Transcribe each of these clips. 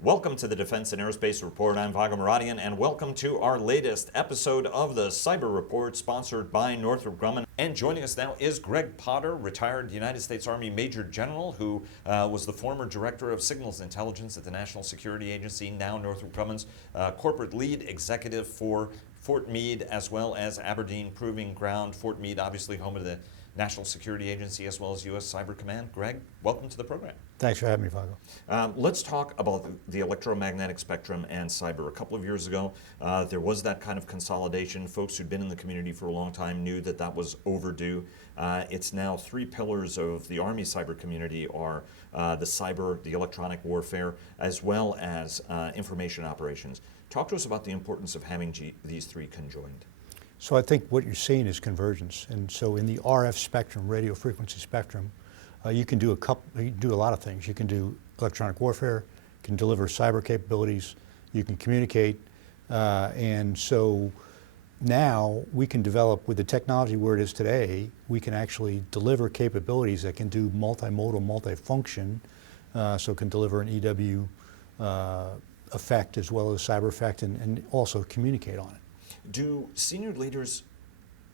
Welcome to the Defense and Aerospace Report. I'm Vago Muradian, and welcome to our latest episode of the Cyber Report, sponsored by Northrop Grumman. And joining us now is Greg Potter, retired United States Army Major General, who was the former Director of Signals Intelligence at the National Security Agency, now Northrop Grumman's corporate lead executive for Fort Meade, as well as Aberdeen Proving Ground. Fort Meade, obviously home of the National Security Agency, as well as U.S. Cyber Command. Greg, welcome to the program. Thanks for having me, Vago. Let's talk about the electromagnetic spectrum and cyber. A couple of years ago, there was that kind of consolidation. Folks who'd been in the community for a long time knew that that was overdue. It's now three pillars of the Army cyber community are the cyber, the electronic warfare, as well as information operations. Talk to us about the importance of having these three conjoined. So I think what you're seeing is convergence. And so in the RF spectrum, radio frequency spectrum, you can do a lot of things. You can do electronic warfare, you can deliver cyber capabilities, you can communicate, and so now we can develop, with the technology where it is today, we can actually deliver capabilities that can do multimodal, multifunction, so it can deliver an EW effect as well as cyber effect, and also communicate on it. Do senior leaders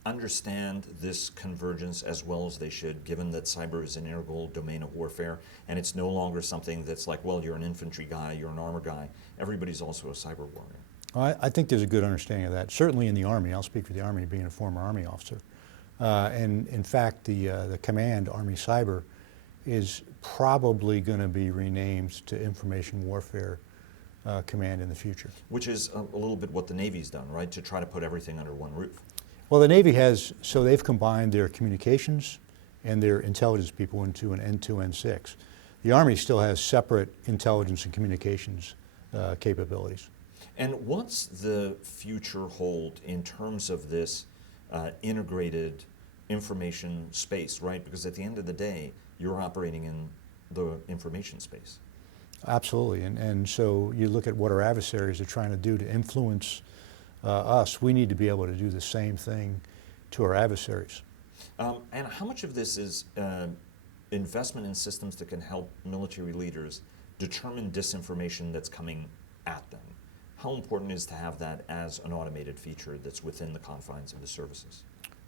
understand this convergence as well as they should, given that cyber is an integral domain of warfare, and it's no longer something that's like, well, you're an infantry guy, you're an armor guy. Everybody's also a cyber warrior. I think there's a good understanding of that. Certainly in the Army, I'll speak for the Army, being a former Army officer. And in fact, the command, Army Cyber, is probably going to be renamed to Information Warfare Command in the future. Which is a little bit what the Navy's done, right? To try to put everything under one roof. Well, the Navy has, so they've combined their communications and their intelligence people into an N2, N6. The Army still has separate intelligence and communications capabilities. And what's the future hold in terms of this integrated information space, right? Because at the end of the day, you're operating in the information space. Absolutely, and so you look at what our adversaries are trying to do to influence us. We need to be able to do the same thing to our adversaries. And how much of this is investment in systems that can help military leaders determine disinformation that's coming at them? How important is to have that as an automated feature that's within the confines of the services?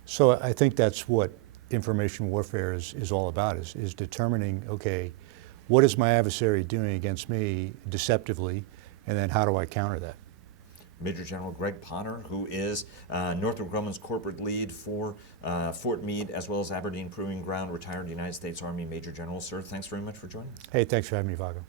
So I think that's what information warfare is all about, is determining, okay, what is my adversary doing against me deceptively, and then how do I counter that? Major General Greg Potter, who is Northrop Grumman's corporate lead for Fort Meade, as well as Aberdeen Proving Ground, retired United States Army Major General. Sir, thanks very much for joining us. Hey, thanks for having me, Vago.